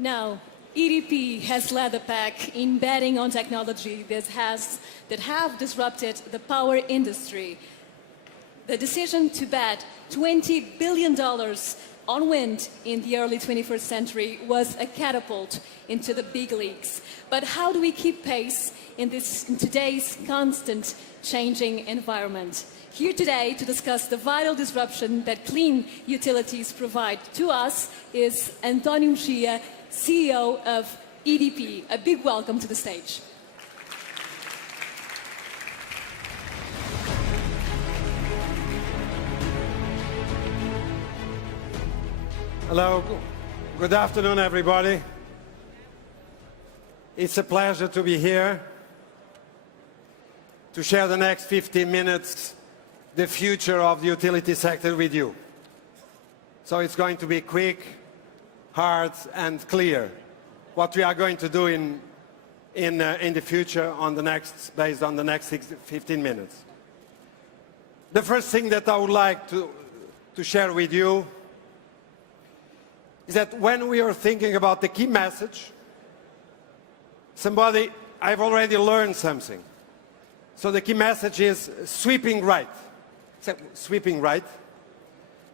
Now, EDP has led the pack in betting on technology that have disrupted the power industry. The decision to bet $20 billion on wind in the early 21st century was a catapult into the big leagues. But how do we keep pace in today's constant changing environment? Here today to discuss the vital disruption that clean utilities provide to us is António Mexia, CEO of EDP. A big welcome to the stage. Hello, good afternoon everybody. It's a pleasure to be here to share the next 15 minutes the future of the utility sector with you. So it's going to be quick, hard and clear what we are going to do in the future based on the next 15 minutes. The first thing that I would like to share with you is that when we are thinking about the key message, I've already learned something. So the key message is sweeping right. Sweeping right.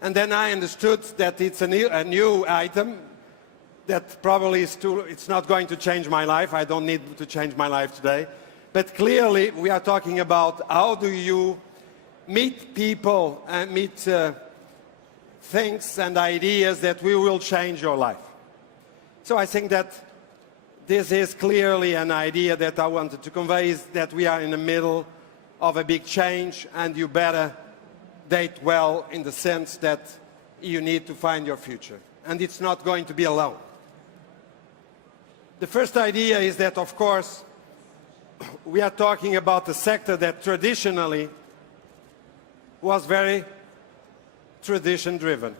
And then I understood that it's a new item that probably it's not going to change my life. I don't need to change my life today. But clearly we are talking about how do you meet people and meet things and ideas that will change your life. So I think that this is clearly an idea that I wanted to convey, is that we are in the middle of a big change and you better date well in the sense that you need to find your future. And it's not going to be alone. The first idea is that, of course, we are talking about a sector that traditionally was very tradition-driven.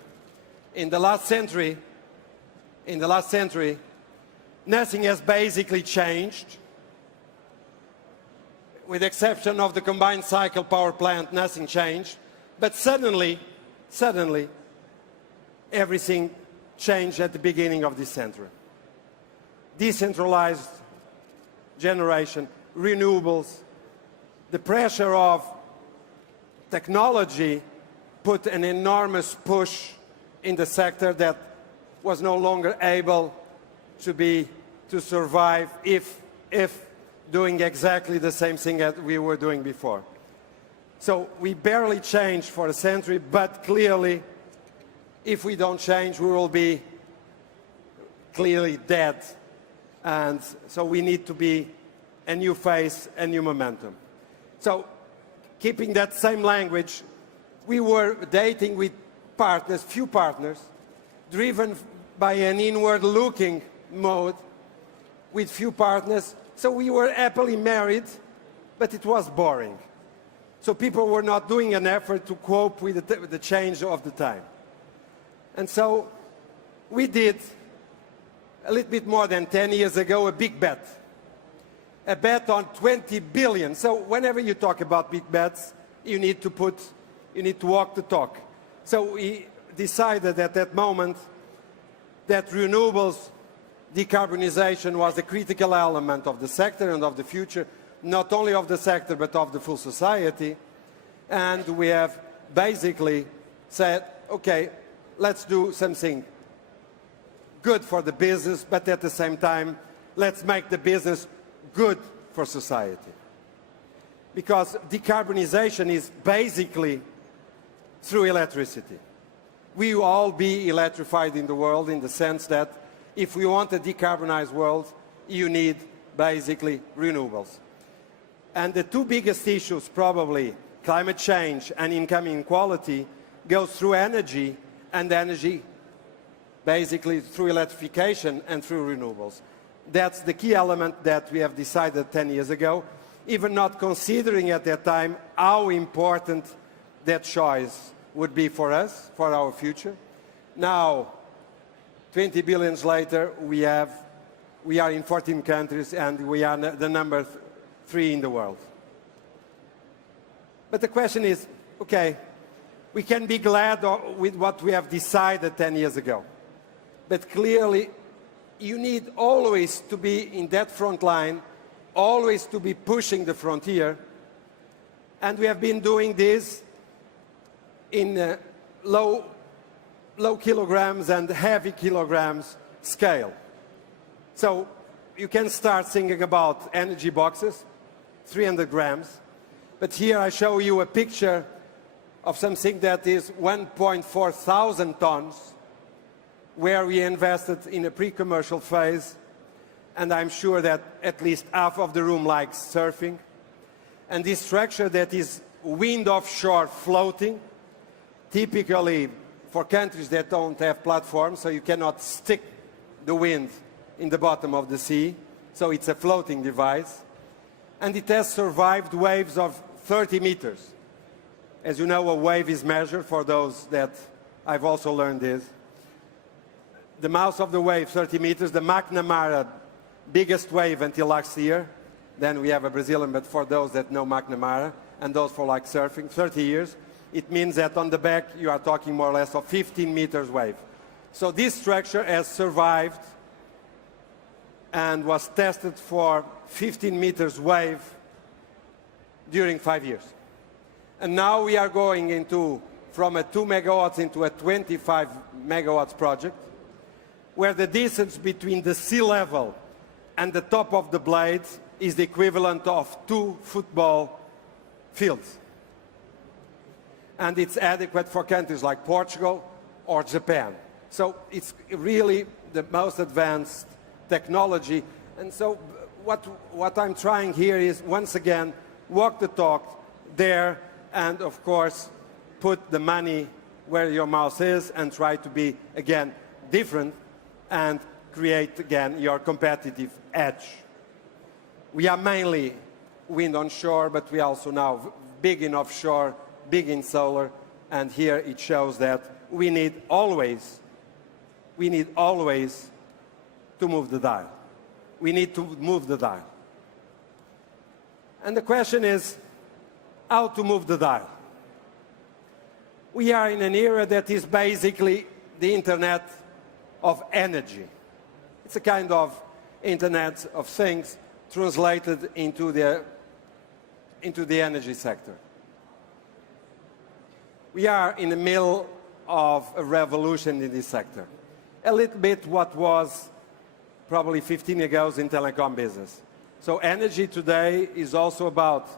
In the last century, nothing has basically changed. With the exception of the combined cycle power plant, nothing changed. But suddenly, everything changed at the beginning of this century. Decentralized generation, renewables, the pressure of technology put an enormous push in the sector that was no longer able to survive if doing exactly the same thing that we were doing before. So we barely changed for a century, but clearly, if we don't change, we will be clearly dead. And so we need to be a new face, a new momentum. So keeping that same language, we were dating with partners, few partners, driven by an inward-looking mode with few partners. So we were happily married, but it was boring. So people were not doing an effort to cope with the change of the time. And so we did, a little bit more than 10 years ago, a big bet. A bet on 20 billion. So whenever you talk about big bets, you need to walk the talk. So we decided at that moment that renewables decarbonization was a critical element of the sector and of the future, not only of the sector but of the full society. And we have basically said, okay, let's do something good for the business, but at the same time, let's make the business good for society. Because decarbonization is basically through electricity. We will all be electrified in the world in the sense that if we want a decarbonized world, you need basically renewables. And the two biggest issues, probably climate change and income inequality, goes through energy, and energy basically through electrification and through renewables. That's the key element that we have decided 10 years ago, even not considering at that time how important that choice would be for us, for our future. Now, 20 billion later, we are in 14 countries and we are the number 3 in the world. But the question is, okay, we can be glad with what we have decided 10 years ago. But clearly, you need always to be in that front line, always to be pushing the frontier. And we have been doing this in low kilograms and heavy kilograms scale. So you can start thinking about energy boxes, 300 grams. But here I show you a picture of something that is 1.4 thousand tons, where we invested in a pre-commercial phase. And I'm sure that at least half of the room likes surfing. And this structure that is wind offshore floating, typically for countries that don't have platforms, so you cannot stick the wind in the bottom of the sea. So it's a floating device. And it has survived waves of 30 meters. As you know, a wave is measured, for those that I've also learned this. The mouth of the wave, 30 meters. The McNamara, biggest wave until last year. Then we have a Brazilian, but for those that know McNamara, and those for like surfing, 30 years. It means that on the back, you are talking more or less of 15 meters wave. So this structure has survived and was tested for 15 meters wave during 5 years. And now we are going into, from a 2 megawatts into a 25 megawatts project, where the distance between the sea level and the top of the blade is the equivalent of 2 football fields. And it's adequate for countries like Portugal or Japan. So it's really the most advanced technology. And so what I'm trying here is, once again, walk the talk there, and of course, put the money where your mouth is and try to be, again, different and create, again, your competitive edge. We are mainly wind onshore, but we are also now big in offshore, big in solar, and here it shows that we need always to move the dial. We need to move the dial. And the question is, how to move the dial? We are in an era that is basically the Internet of energy. It's a kind of Internet of things translated into the energy sector. We are in the middle of a revolution in this sector. A little bit what was probably 15 years ago in telecom business. So energy today is also about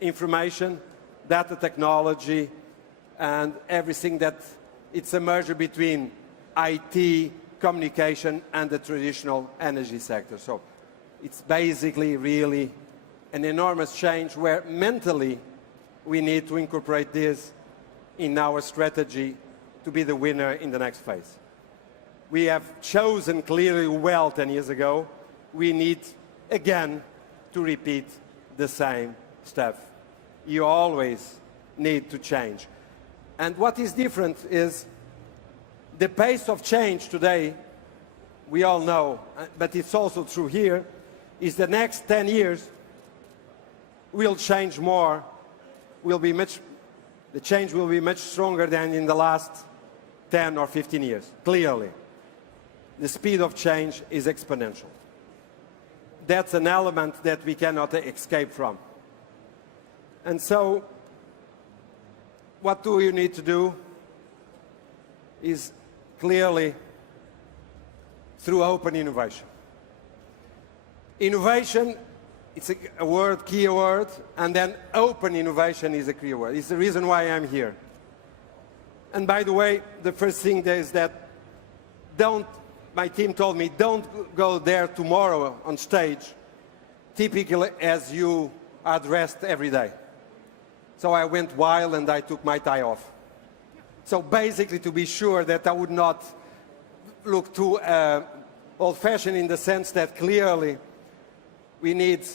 information, data technology, and everything that it's a merger between IT, communication, and the traditional energy sector. So it's basically really an enormous change where mentally we need to incorporate this in our strategy to be the winner in the next phase. We have chosen clearly well 10 years ago. We need, again, to repeat the same stuff. You always need to change. And what is different is the pace of change today, we all know, but it's also true here, is the next 10 years will change more, the change will be much stronger than in the last 10 or 15 years, clearly. The speed of change is exponential. That's an element that we cannot escape from. And so, what do you need to do is clearly through open innovation. Innovation, it's a word, key word, and then open innovation is a key word. It's the reason why I'm here. And by the way, the first thing is that my team told me, don't go there tomorrow on stage, typically as you are dressed every day. So I went wild and I took my tie off. So basically to be sure that I would not look too old-fashioned, in the sense that clearly we need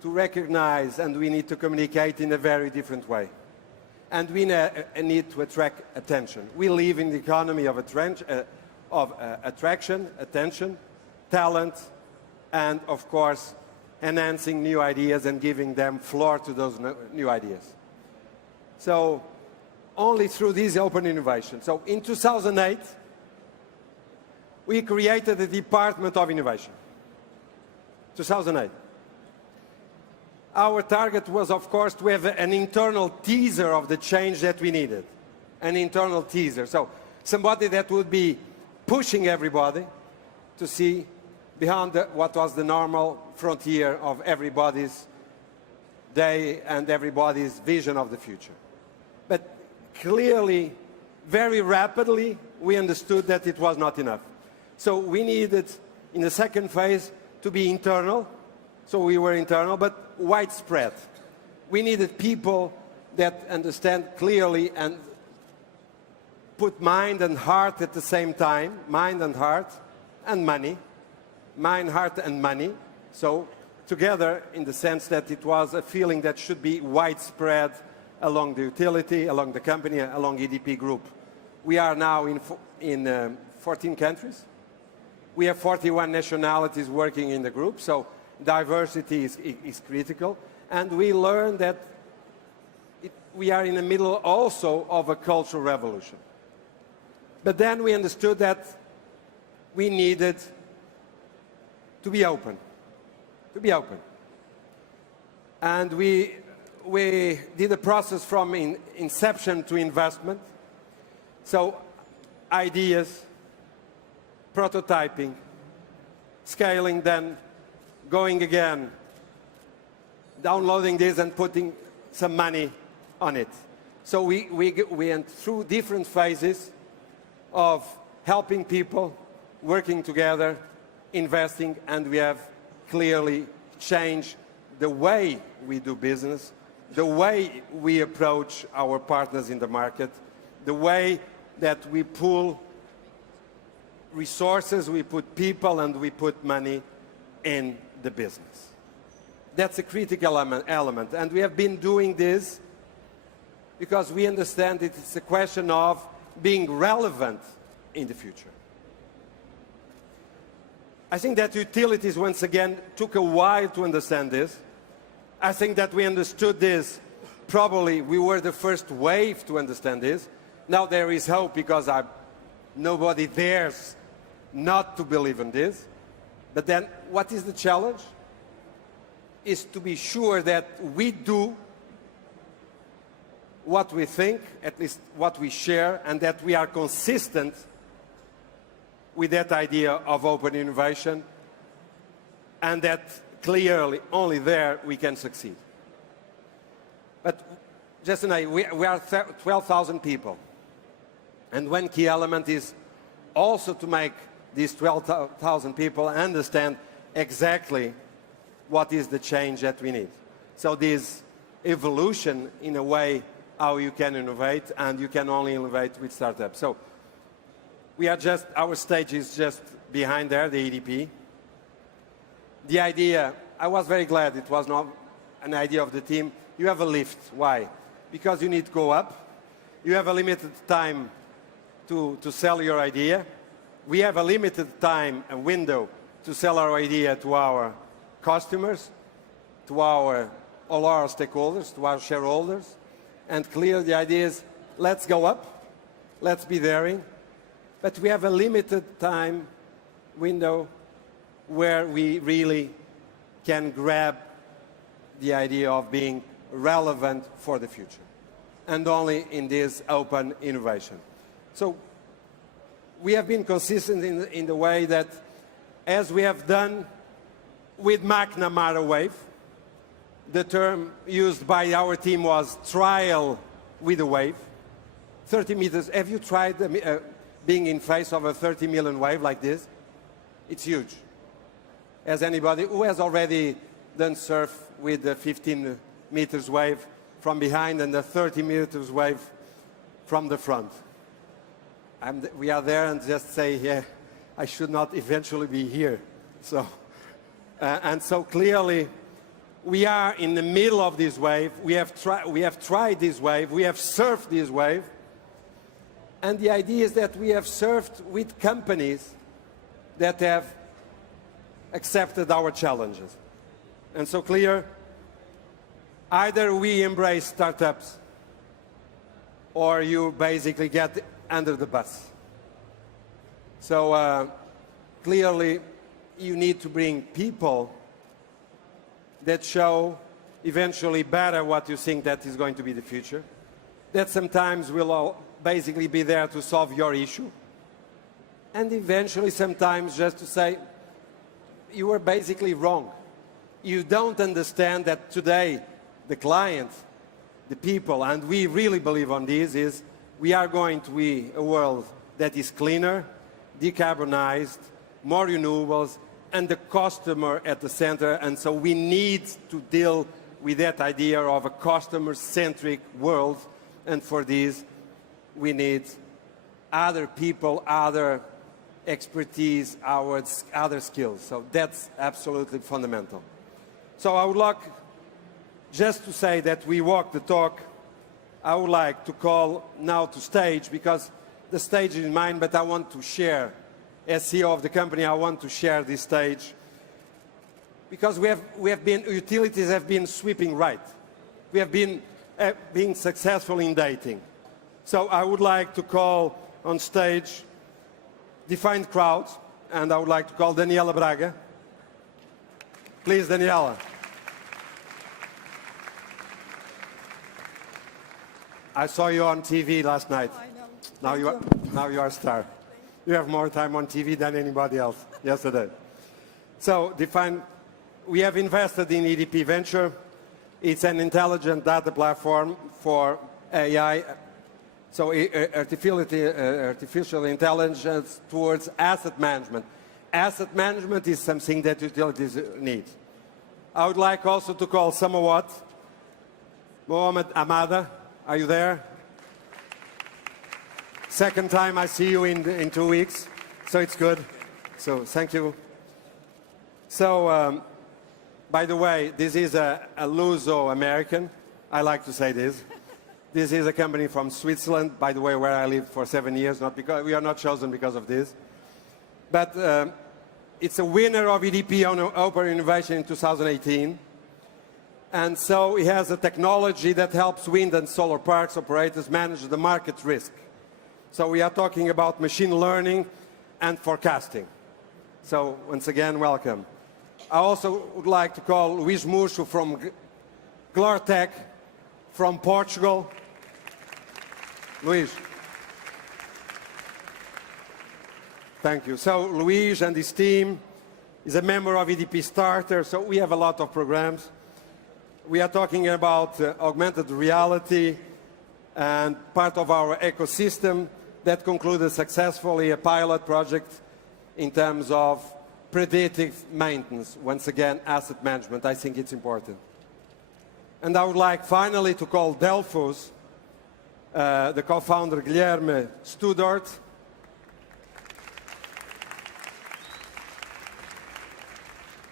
to recognize and we need to communicate in a very different way. And we need to attract attention. We live in the economy of attraction, attention, talent, and of course, enhancing new ideas and giving them floor to those new ideas. So only through this open innovation. So in 2008, we created the Department of Innovation, 2008. Our target was, of course, to have an internal teaser of the change that we needed. An internal teaser. So somebody that would be pushing everybody to see beyond what was the normal frontier of everybody's day and everybody's vision of the future. But clearly, very rapidly, we understood that it was not enough. So we needed, in the second phase, to be internal. So we were internal, but widespread. We needed people that understand clearly and put mind and heart at the same time, mind and heart and money, mind, heart and money. So together in the sense that it was a feeling that should be widespread along the utility, along the company, along EDP Group. We are now in 14 countries. We have 41 nationalities working in the group, so diversity is critical. And we learned that we are in the middle also of a cultural revolution. But then we understood that we needed to be open, And we did a process from inception to investment. So ideas, prototyping, scaling, then going again, downloading this and putting some money on it. So we went through different phases of helping people, working together, investing, and we have clearly changed the way we do business, the way we approach our partners in the market, the way that we pool resources, we put people, and we put money in the business. That's a critical element. And we have been doing this because we understand it's a question of being relevant in the future. I think that utilities, once again, took a while to understand this. I think that we understood this. Probably we were the first wave to understand this. Now there is hope because nobody dares not to believe in this. But then what is the challenge? Is to be sure that we do what we think, at least what we share, and that we are consistent with that idea of open innovation, and that clearly only there we can succeed. But just we are 12,000 people, and one key element is also to make these 12,000 people understand exactly what is the change that we need. So this evolution, in a way, how you can innovate, and you can only innovate with startups. So we are just, our stage is just behind there, the EDP. The idea, I was very glad it was not an idea of the team. You have a lift. Why? Because you need to go up. You have a limited time to sell your idea. We have a limited time, a window, to sell our idea to our customers, to all our stakeholders, to our shareholders. And clearly the idea is, let's go up, let's be daring, but we have a limited time window where we really can grab the idea of being relevant for the future, and only in this open innovation. So we have been consistent in the way that, as we have done with McNamara Wave, the term used by our team was trial with a wave. 30 meters. Have you tried being in face of a 30 million wave like this? It's huge. Has anybody who has already done surf with the 15 meters wave from behind and the 30 meters wave from the front? We are there and just say, yeah, I should not eventually be here. So, and so clearly, we are in the middle of this wave. We have tried this wave. We have surfed this wave. And the idea is that we have surfed with companies that have accepted our challenges. And so clear, either we embrace startups or you basically get under the bus. So clearly you need to bring people that show eventually better what you think that is going to be the future, that sometimes will all basically be there to solve your issue, and eventually sometimes just to say, you were basically wrong. You don't understand that today the client, the people, and we really believe on this, is we are going to be a world that is cleaner, decarbonized, more renewables, and the customer at the center. And so we need to deal with that idea of a customer-centric world. And for this, we need other people, other expertise, our other skills. So that's absolutely fundamental. So I would like just to say that we walk the talk. I would like to call now to stage, because the stage is mine, but I want to share, as CEO of the company, I want to share this stage, because utilities have been sweeping right. We have been being successful in dating. So I would like to call on stage defined crowd, and I would like to call Daniela Braga. Please, Daniela. I saw you on TV last night. Oh, I know. Now you are a star. You have more time on TV than anybody else yesterday. So, we have invested in EDP Venture. It's an intelligent data platform for AI, so artificial intelligence towards asset management. Asset management is something that utilities need. I would like also to call Samawat, Mohamed Amada. Are you there? Second time I see you in 2 weeks, so it's good. So thank you. So, by the way, this is a Luso-American. I like to say this. This is a company from Switzerland, by the way, where I lived for 7 years. Not because we are not chosen because of this, but it's a winner of EDP on Open Innovation in 2018. And so it has a technology that helps wind and solar parks operators manage the market risk. So we are talking about machine learning and forecasting. So once again, welcome. I also would like to call Luís Murcho from Glortec from Portugal. Luís. Thank you. So Luís and his team is a member of EDP Starter, so we have a lot of programs. We are talking about augmented reality and part of our ecosystem that concluded successfully a pilot project in terms of predictive maintenance. Once again, asset management. I think it's important. And I would like finally to call Delphos, the co-founder Guilherme Studort.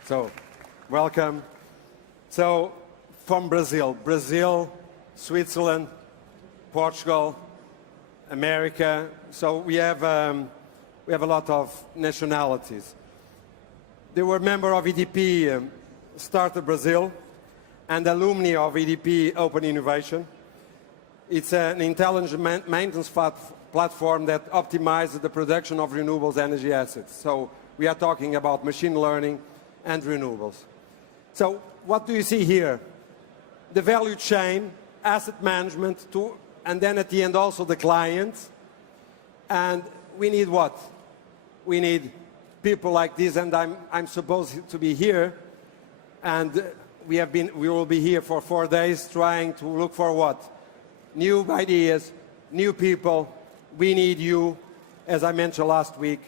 So, welcome. So, from Brazil, Switzerland, Portugal, America. So we have a lot of nationalities. They were member of EDP Starter Brazil and alumni of EDP Open Innovation. It's an intelligent maintenance platform that optimizes the production of renewables energy assets. So we are talking about machine learning and renewables. So what do you see here? The value chain, asset management, and then at the end also the client. And we need what? We need people like this, and I'm supposed to be here. And we will be here for 4 days trying to look for what? New ideas, new people. We need you. As I mentioned last week,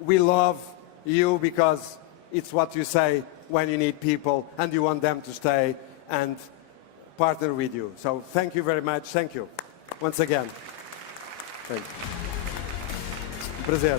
we love you because it's what you say when you need people and you want them to stay and partner with you. So thank you very much. Thank you once again. Thank you. Prazer.